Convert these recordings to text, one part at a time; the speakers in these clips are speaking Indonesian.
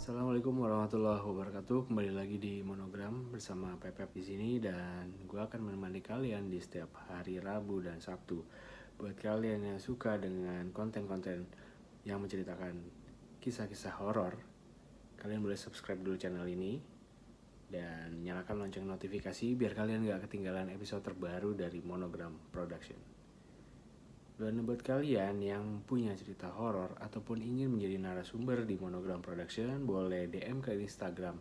Assalamualaikum warahmatullahi wabarakatuh. Kembali lagi di Monogram bersama Pepep di sini dan gue akan menemani kalian di setiap hari Rabu dan Sabtu. Buat kalian yang suka dengan konten-konten yang menceritakan kisah-kisah horor, kalian boleh subscribe dulu channel ini dan nyalakan lonceng notifikasi biar kalian gak ketinggalan episode terbaru dari Monogram Production. Dan buat kalian yang punya cerita horor ataupun ingin menjadi narasumber di Monogram Production, boleh DM ke Instagram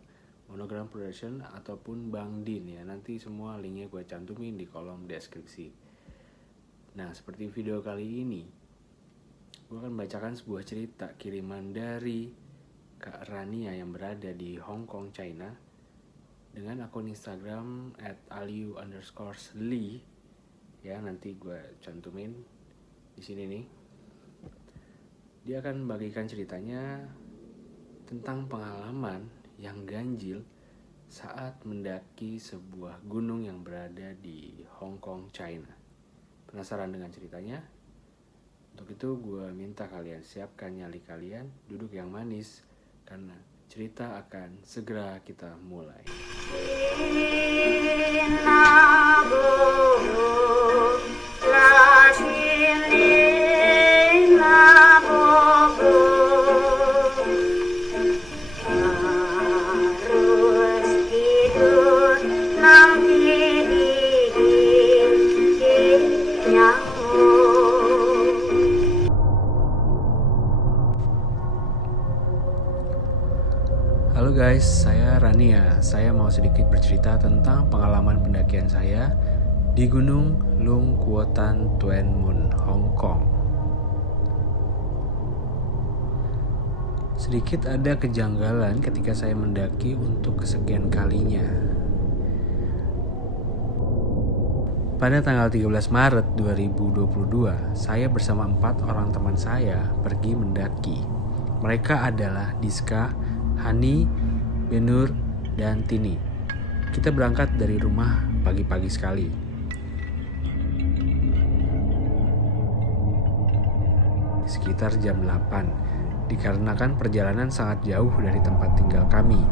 Monogram Production ataupun Bang Din ya. Nanti semua linknya gue cantumin di kolom deskripsi. Nah, seperti video kali ini, gue akan membacakan sebuah cerita kiriman dari Kak Rania yang berada di Hong Kong, China, dengan akun Instagram @aliu_lee ya. Nanti gue cantumin di sini nih. Dia akan membagikan ceritanya tentang pengalaman yang ganjil saat mendaki sebuah gunung yang berada di Hong Kong, China. Penasaran dengan ceritanya? Untuk itu gue minta kalian siapkan nyali kalian, duduk yang manis, karena cerita akan segera kita mulai. Halo guys, saya Rania. Saya mau sedikit bercerita tentang pengalaman pendakian saya di Gunung Lung Kuotan Tuan Mun, Hong Kong. Sedikit ada kejanggalan ketika saya mendaki untuk kesekian kalinya. Pada tanggal 13 Maret 2022, saya bersama 4 orang teman saya pergi mendaki. Mereka adalah Diska, Hani, Benur, dan Tini. Kita berangkat dari rumah pagi-pagi sekali. Sekitar jam 8, dikarenakan perjalanan sangat jauh dari tempat tinggal kami.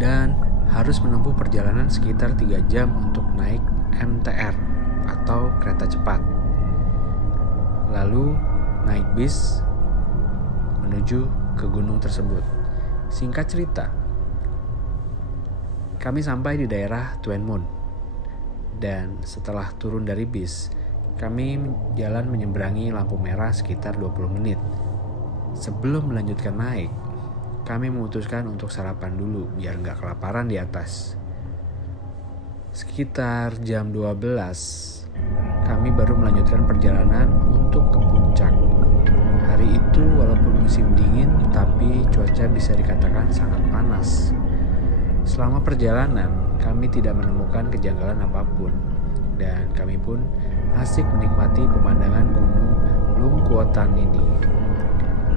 Dan harus menempuh perjalanan sekitar 3 jam untuk naik MTR atau kereta cepat. Lalu naik bis menuju ke gunung tersebut. Singkat cerita, kami sampai di daerah Tuan Mun. Dan setelah turun dari bis, kami jalan menyeberangi lampu merah sekitar 20 menit. Sebelum melanjutkan naik, kami memutuskan untuk sarapan dulu biar gak kelaparan di atas. Sekitar jam 12, kami baru melanjutkan perjalanan untuk ke puncak. Hari itu walaupun musim dingin, tapi cuaca bisa dikatakan sangat panas. Selama perjalanan, kami tidak menemukan kejanggalan apapun. Dan kami pun asik menikmati pemandangan gunung Lung Kuotan ini.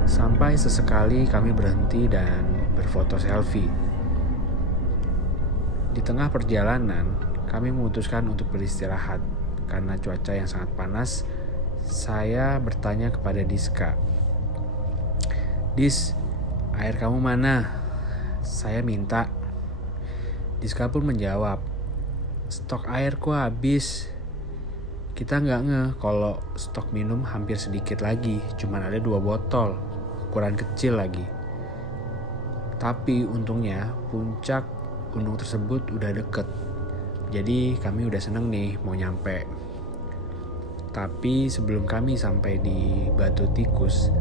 Sampai sesekali kami berhenti dan berfoto selfie. Di tengah perjalanan, kami memutuskan untuk beristirahat. Karena cuaca yang sangat panas, saya bertanya kepada Diska, "Dis, air kamu mana?" Saya minta. Diska pun menjawab, "Stok airku habis." Kita nggak ngeh kalau stok minum hampir sedikit lagi, cuman ada 2 botol, ukuran kecil lagi. Tapi untungnya puncak gunung tersebut udah deket, jadi kami udah seneng nih mau nyampe. Tapi sebelum kami sampai di Batu Tikus,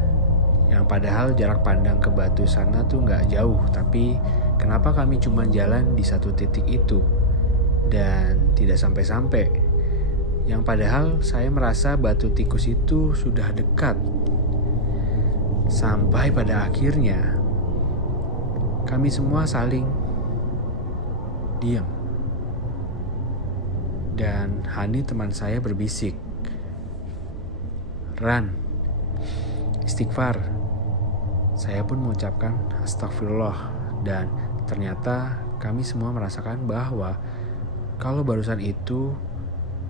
yang padahal jarak pandang ke batu sana tuh gak jauh, tapi kenapa kami cuma jalan di satu titik itu dan tidak sampai-sampai? Yang padahal saya merasa Batu Tikus itu sudah dekat. Sampai pada akhirnya kami semua saling diam. Dan Hani teman saya berbisik, "Ran, istighfar." Saya pun mengucapkan astagfirullah, dan ternyata kami semua merasakan bahwa kalau barusan itu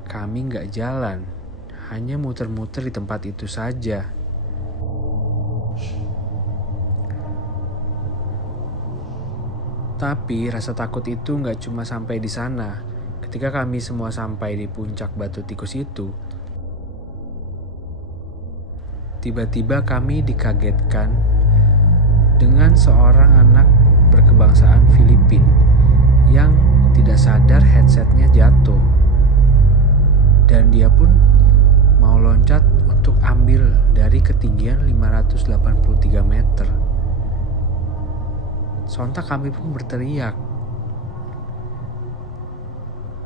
kami gak jalan, hanya muter-muter di tempat itu saja. Tapi rasa takut itu nggak cuma sampai di sana. Ketika kami semua sampai di puncak batu tikus itu, tiba-tiba kami dikagetkan dengan seorang anak berkebangsaan Filipina yang tidak sadar headsetnya jatuh. Dan dia pun mau loncat untuk ambil dari ketinggian 583 meter. Sontak kami pun berteriak.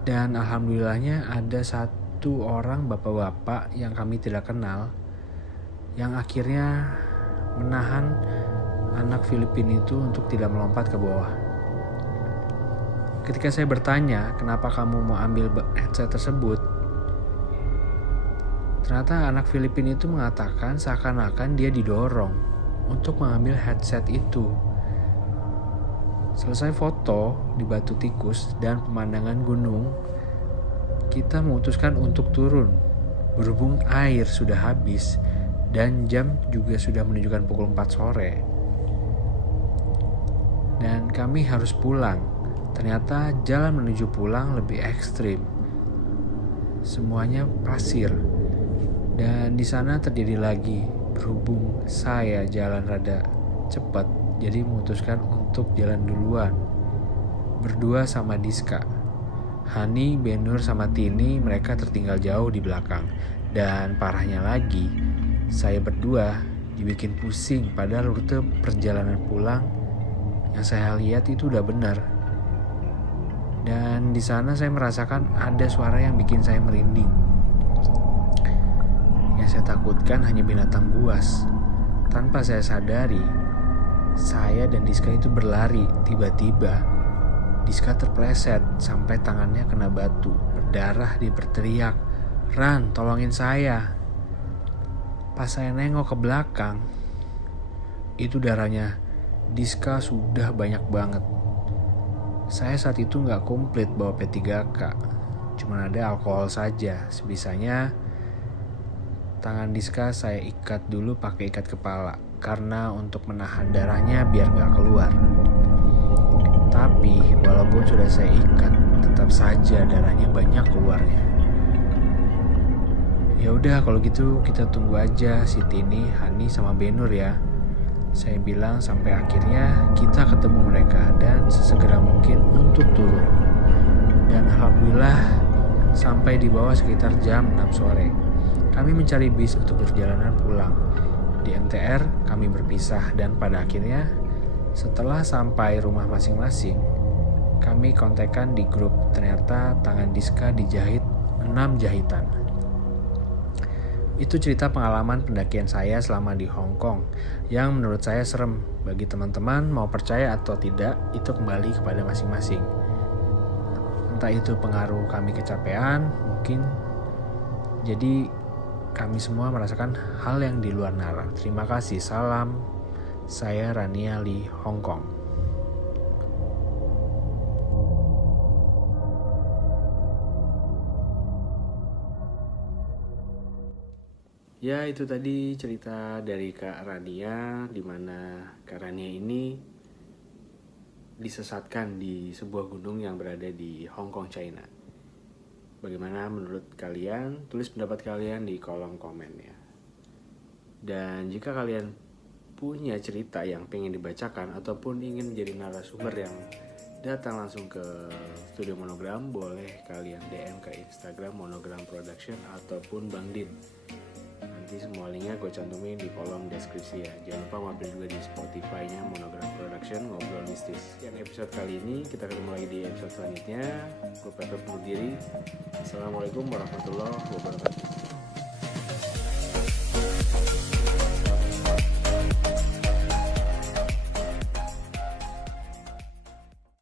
Dan alhamdulillahnya ada satu orang bapak-bapak yang kami tidak kenal yang akhirnya menahan anak Filipina itu untuk tidak melompat ke bawah. Ketika saya bertanya, kenapa kamu mau ambil headset tersebut? Ternyata anak Filipina itu mengatakan seakan-akan dia didorong untuk mengambil headset itu. Selesai foto di batu tikus dan pemandangan gunung, kita memutuskan untuk turun. Berhubung air sudah habis dan jam juga sudah menunjukkan pukul 4 sore. Dan kami harus pulang. Ternyata jalan menuju pulang lebih ekstrim. Semuanya pasir. Dan di sana terjadi lagi. Berhubung saya jalan rada cepat, jadi memutuskan untuk jalan duluan. Berdua sama Diska. Hani, Benur, sama Tini mereka tertinggal jauh di belakang. Dan parahnya lagi, saya berdua dibikin pusing padahal rute perjalanan pulang yang saya lihat itu udah benar. Dan di sana saya merasakan ada suara yang bikin saya merinding. Yang saya takutkan hanya binatang buas. Tanpa saya sadari, saya dan Diska itu berlari. Tiba-tiba Diska terpleset sampai tangannya kena batu. Berdarah, dia berteriak, "Ran, tolongin saya." Pas saya nengok ke belakang, itu darahnya Diska sudah banyak banget. Saya saat itu gak komplit bawa P3K, cuma ada alkohol saja. Sebisanya tangan Diska saya ikat dulu pakai ikat kepala, karena untuk menahan darahnya biar gak keluar. Tapi walaupun sudah saya ikat, tetap saja darahnya banyak keluarnya. Ya udah kalau gitu kita tunggu aja si Tini, Hani, sama Benur ya. Saya bilang sampai akhirnya kita ketemu mereka dan sesegera mungkin untuk turun. Dan alhamdulillah sampai di bawah sekitar jam 6 sore. Kami mencari bis untuk perjalanan pulang. Di MTR kami berpisah dan pada akhirnya setelah sampai rumah masing-masing, kami kontekan di grup. Ternyata tangan Diska dijahit 6 jahitan. Itu cerita pengalaman pendakian saya selama di Hong Kong yang menurut saya serem. Bagi teman-teman mau percaya atau tidak, itu kembali kepada masing-masing. Entah itu pengaruh kami kecapean, mungkin jadi kami semua merasakan hal yang di luar nalar. Terima kasih, salam. Saya Rania Lee, Hong Kong. Ya, itu tadi cerita dari Kak Rania, di mana Kak Rania ini disesatkan di sebuah gunung yang berada di Hong Kong, China. Bagaimana menurut kalian? Tulis pendapat kalian di kolom komen ya. Dan jika kalian punya cerita yang pengen dibacakan ataupun ingin menjadi narasumber yang datang langsung ke Studio Monogram, boleh kalian DM ke Instagram Monogram Production ataupun Bang Din. Nanti semua linknya gue cantumin di kolom deskripsi ya. Jangan lupa mampir juga di Spotify-nya Monogram Production, Ngobrol Mistis. Yang episode kali ini, kita ketemu lagi di episode selanjutnya. Gue Pepe undur diri. Assalamualaikum warahmatullahi wabarakatuh.